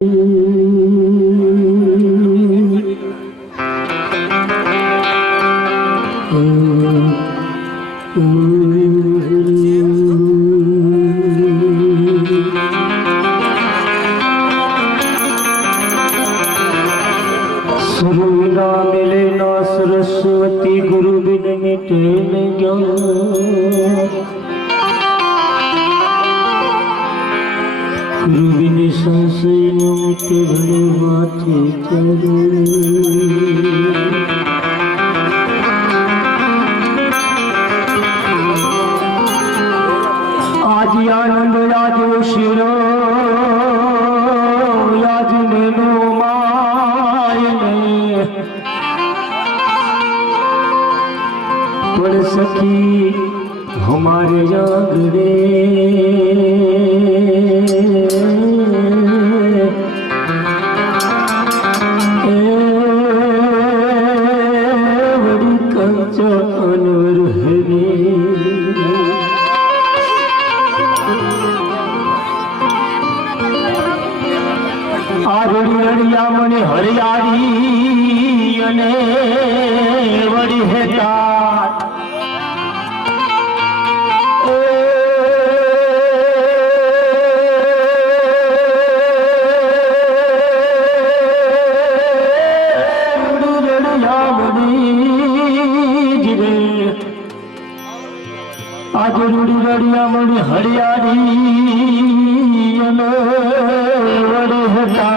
सुरुना मिले ना सरस्वती गुरु बिन मिटे न ज्ञान। गुरु बिन संशय न मिटे भले माथे चले। आज आनंद आज शिरो आज मेनो पढ़ सकी हमारे जागरे। बड़ी कंचन रहने आरड़ी रड़िया मने हरियारी अने वड़ी हेता आज रूड़ी रड़िया मनी हरियारी वड़े हटा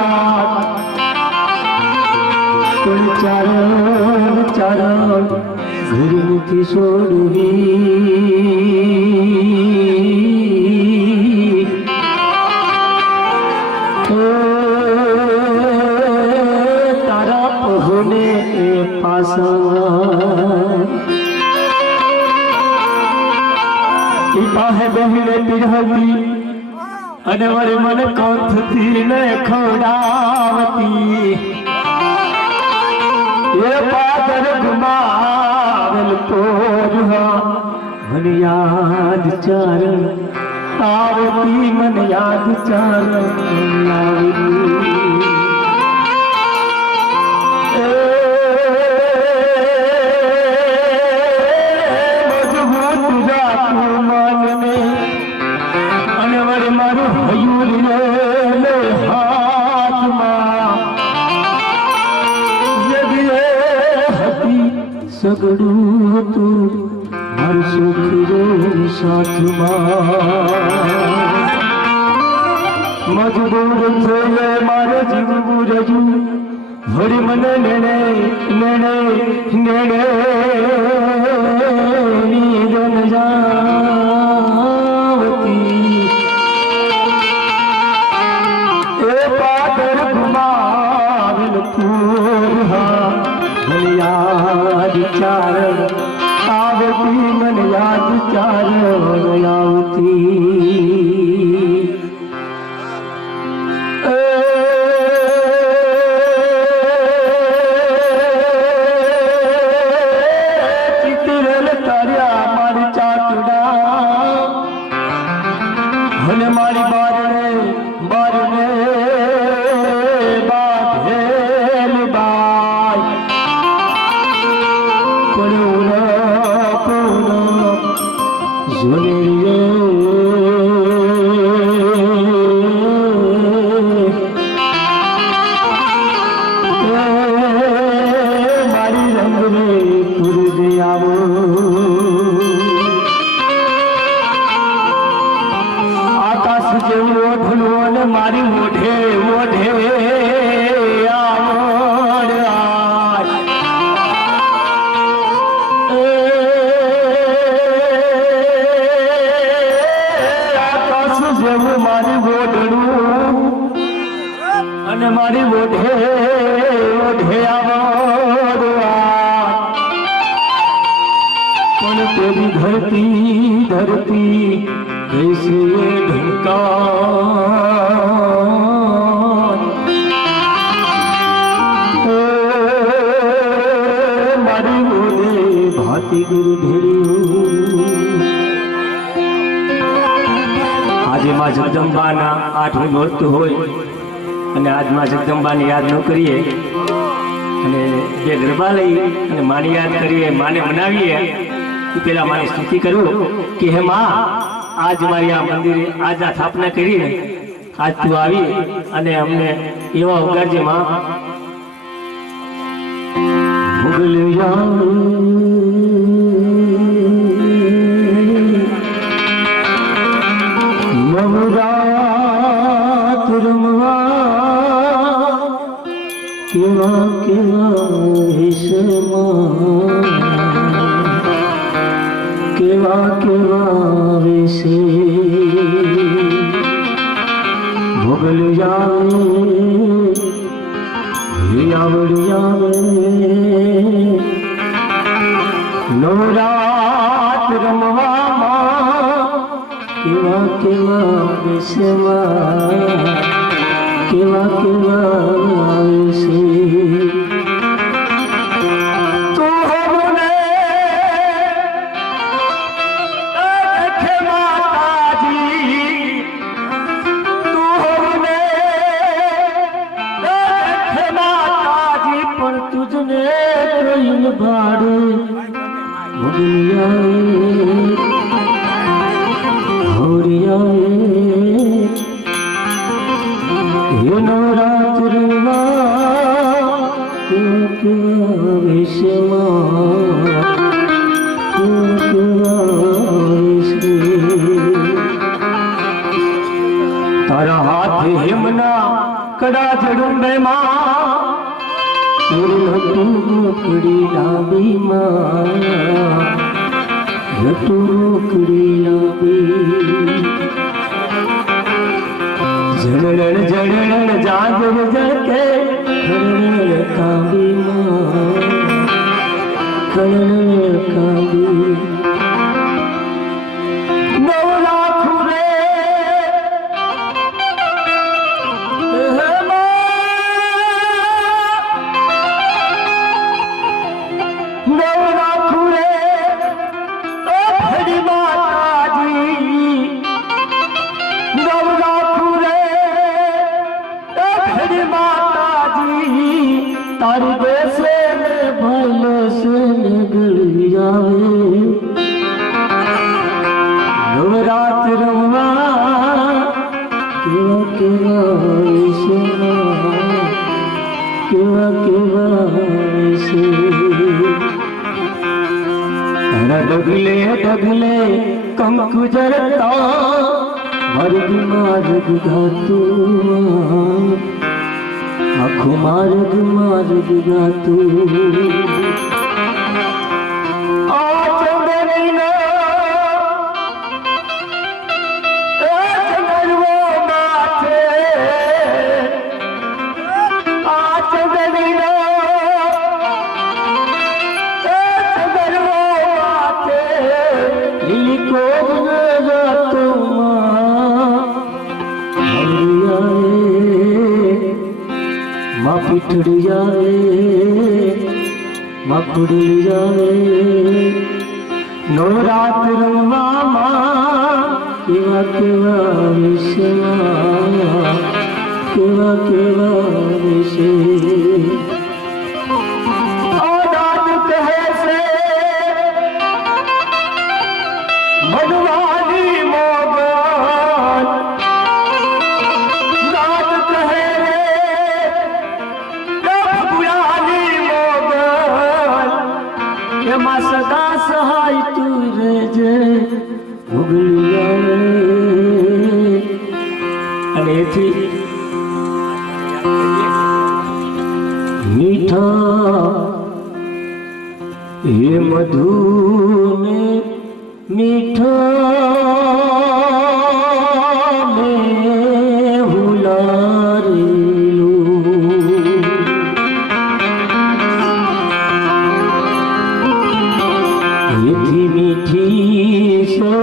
चारण चारण घर मुखी छोड़ी तारा पहुने पासा है बहने पिरहवी अने वरे मन कंथती ने खौडावती। ये पादर घुमावल पोरहा मन याद चारण आवती मन याद चारण आवती। सगड़ू तू हर सुख रो साथ मजबूर थे मारे जीव बुरजू भरी मन नेने नेने नेने जन जावती। ए पादर घुमावल पूरा याद चारण आवती मन याद चारण आवती। चित्रल तारिया मारी चाटड़ा भले मारी बारने बारने बाधेल बाई मारी रंग में पुरुष आवो आकाश जेवो ढोलो ने मारी मोढे मोढे मारी बोडड़ू अने मारी बोढे ओढे आवड़वा पण तेरी धरती धरती कैसे ये ढंका मारी बोले भाती गुरु भेड़ियो। आज मां जगदंबाना आठमું નોરતું હોય અને આજ માં જગદંબાને યાદ ન કરીએ અને બે ગરબા લઈ અને માને યાદ કરીએ, માને મનાવીએ, એ પેલા મારી સ્તુતિ કરું કે હે માં, આજ મારી આ મંદિરે આજ આ સ્થાપના કરીને આજ તું આવી અને અમને એવા ઉગાડજે માં. નવરાત રમવા કેવા કેવા વિષમાં, કેવા કેવા વિષે ભોગલ આવે આવડી આવે. નવરાત રમવામાં કેવા કેવા વિષમાં, કેવા કેવા વિષે ભાડે નવરાત તારા હાથ હિમના કડા જડુંબે માં રોકડી લાંબી માં, રોકડી લાંબી ઝળણ ઝળણ જાગર જકે ખરણ કાંબી માં, ખરણ કાંબી. તારી દેશે ને ભલે સે ગળી આવે. નવરાત રમવા કેવા કેવા વિષમાં, કેવા કેવા વિષે તારા ડગલે ડગલે કંકુ જરતા મર્ગ માર્ગ ગાતું, આખું માર્ગ માર્ગ ગાતું. આ ચંદનીનો ચંદનવો માથે, આ ચંદનીનો ચંદનવો માથે લીકો ગાતો માં પીઠડી આવે, માં કુડી આવે. નવરાત રમવામાં કેવા કેવા વિષમાં, કેવા કેવા વિષે દાદ કહે છે મનવાની મોગલ, દાદ કહે એમાં સદા સહાય તું રહેજે ભોગલી આવે. અને એથી મીઠા એ મધુને મીઠા ને હુલારેલું, એથી મીઠી છે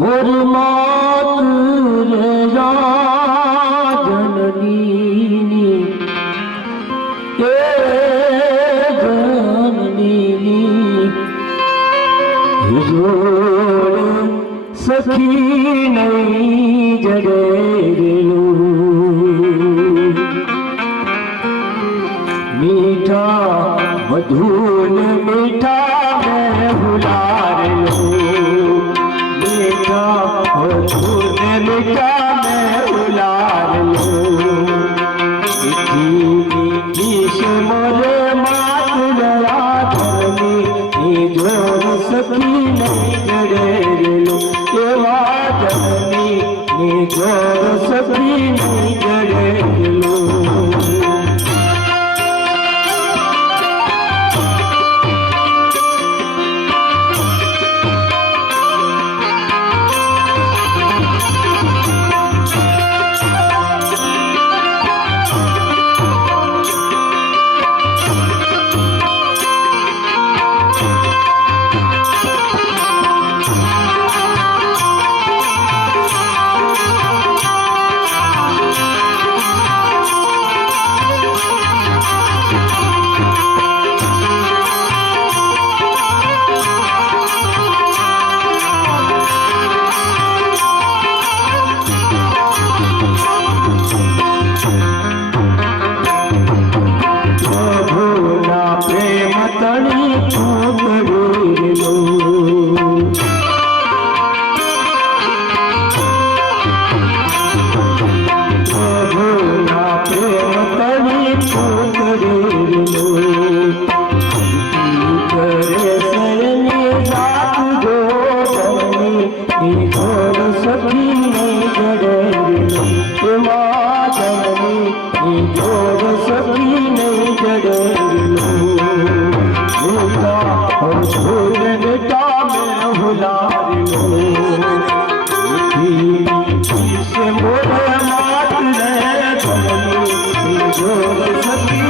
મોર માત રે જનની, એ જનની જોડ धूल मीठा मैं हुलार लूं, मीठा हो धूल मीठा मैं हुलार लूं। मीठी मीठी से मोरे मातुलया धरनी नी जोर सखी नहीं जड़ेलू, एवा धरनी नी जोर सखी नहीं जड़ेलू। मोर मात ने धरनी जोर सखी